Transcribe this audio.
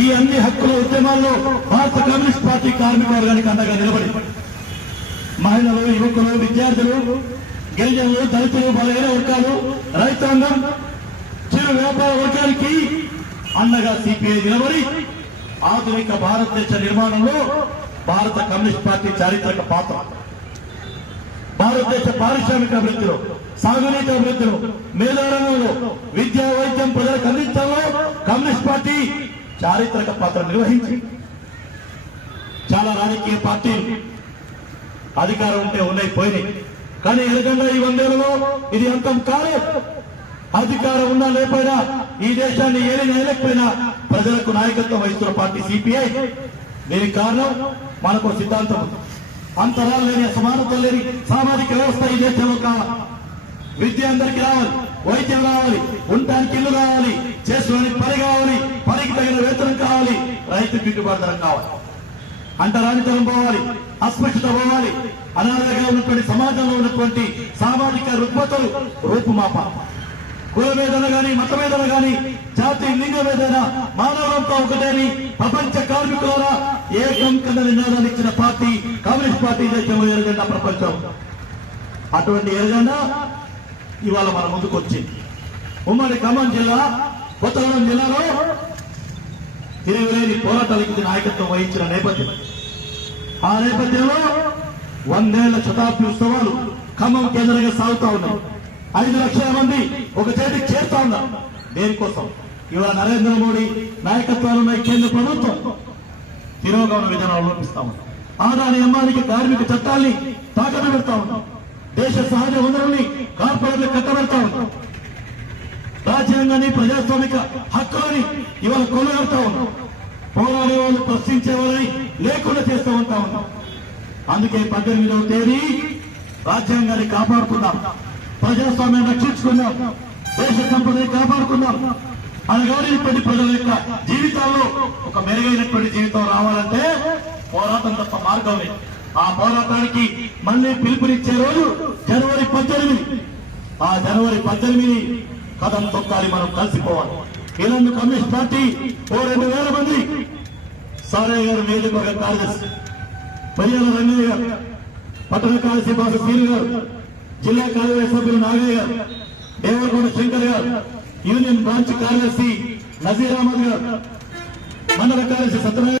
ఈ అన్ని హక్కుల ఉద్యమాల్లో భారత కమ్యూనిస్ట్ పార్టీ కార్మిక వర్గానికి అండగా నిలబడి మహిళలు, యువకులు, విద్యార్థులు, గిరిజనులు, దళితులు, బలహీన వర్గాలు, రైతాంగం, చిరు వ్యాపార వర్గానికి అండగా సిపిఐ నిలబడి ఆధునిక భారతదేశ నిర్మాణంలో భారత కమ్యూనిస్ట్ పార్టీ చారిత్రక పాత్ర, భారతదేశ పారిశ్రామిక అభివృద్ధిలో, సాగునీటి అభివృద్ధిలో, మేధారంగంలో, విద్యా, వైద్యం ప్రజలకు అందించడంలో కమ్యూనిస్ట్ పార్టీ చారిత్రక పాత్ర నిర్వహించి చాలా రాజకీయ పార్టీలు అధికారం ఉంటే ఉన్నాయి, పోయినాయి. కానీ ఎందుకంటే ఈ 100 ఏళ్లలో ఇది అంతం కాలేదు. అధికారం ఉన్నా లేకపోయినా, ఈ దేశాన్ని ఏలేకపోయినా ప్రజలకు నాయకత్వం వహిస్తున్న పార్టీ సిపిఐ. దీనికి కారణం మనకు సిద్ధాంతం ఉంది. అంతరాలు లేని, అసమానతలు లేని సామాజిక వ్యవస్థ ఈ దేశంలో కావాలి. విద్య అందరికీ రావాలి, వైద్యం రావాలి, ఉండటానికి ఇల్లు కావాలి, చేసుకోవడానికి పని కావాలి, పనికి తగిన వేతనం కావాలి, రైతు గిట్టుబాటు ధర కావాలి. అంటరానితనం పోవాలి, అస్పృశ్యత పోవాలి, అనాథగా ఉన్నటువంటి సమాజంలో ఉన్నటువంటి సామాజిక రుగ్మతలు రూపుమాపాలి. కుల వేదన గాని, మత వేదన గాని, జాతి లింగ వేదన, మానవంతో ఒకటేని ప్రపంచ కార్మికుల ఏకం కింద నినాదాలు ఇచ్చిన పార్టీ కమ్యూనిస్ట్ పార్టీ దేశంలో ఎరగండా ప్రపంచం. అటువంటి ఎరగండా ఇవాళ మన ముందుకు వచ్చింది. ఉమ్మడి ఖమ్మం జిల్లా, కొత్తగూడెం జిల్లాలో తిరుగులేని పోరాటానికి నాయకత్వం వహించిన నేపథ్యం. ఆ నేపథ్యంలో 100 ఏళ్ల శతాబ్ది ఉత్సవాలు ఖమ్మం కేంద్రంగా సాగుతా ఉన్నాయి. 5 లక్షల మంది ఒక చేతికి చేరుతా ఉన్నారు. దేనికోసం? ఇవాళ నరేంద్ర మోడీ నాయకత్వాలున్న కేంద్ర ప్రభుత్వం తిరోగమన విధానాలు లోపిస్తా ఉన్నాం. ఆదాని అమ్మానికి కార్మిక చట్టాల్ని తాకట్టు పెడతా ఉన్నాం. దేశ సహజ వనరుల్ని కార్పొరేట్లకు కట్టబెడతా ఉన్నాం. రాజ్యాంగాన్ని, ప్రజాస్వామిక హక్కులని ఇవాళ కొల్లగొడతా ఉన్నాం. పోరాడే వాళ్ళు, ప్రశ్నించే వాళ్ళని లేకుండా చేస్తూ ఉంటా ఉన్నాం. అందుకే 18వ తేదీ రాజ్యాంగాన్ని కాపాడుకున్నాం, ప్రజాస్వామ్యాన్ని రక్షించుకున్నాం, దేశ సంపదని కాపాడుకున్నాం. అనగానేటువంటి ప్రజల యొక్క జీవితాల్లో ఒక మెరుగైనటువంటి జీవితం రావాలంటే పోరాటం తప్ప మార్గం లేదు. ఆ పోరాటానికి మళ్ళీ పిలుపునిచ్చే రోజు జనవరి 18. ఆ జనవరి 18 కథం తొక్కాలి, మనం కలిసిపోవాలి. ఇలాంటి కమ్యూనిస్ట్ పార్టీ 2000 మంది సారయ్య గారు నియోజకవర్గ కార్యదర్శి, మర్యాద రంగయ్య గారు, పట్టణ కార్యదర్శి బాస శ్రీని గారు, జిల్లా కార్యదర్శి సభ్యులు నాగయ్య గారు, దేవరకొండ శంకర్ గారు, యూనియన్ బ్రాంచ్ కార్యదర్శి నజీర్ అహ్మద్ గారు, మండల కార్యదర్శి సత్యనారాయణ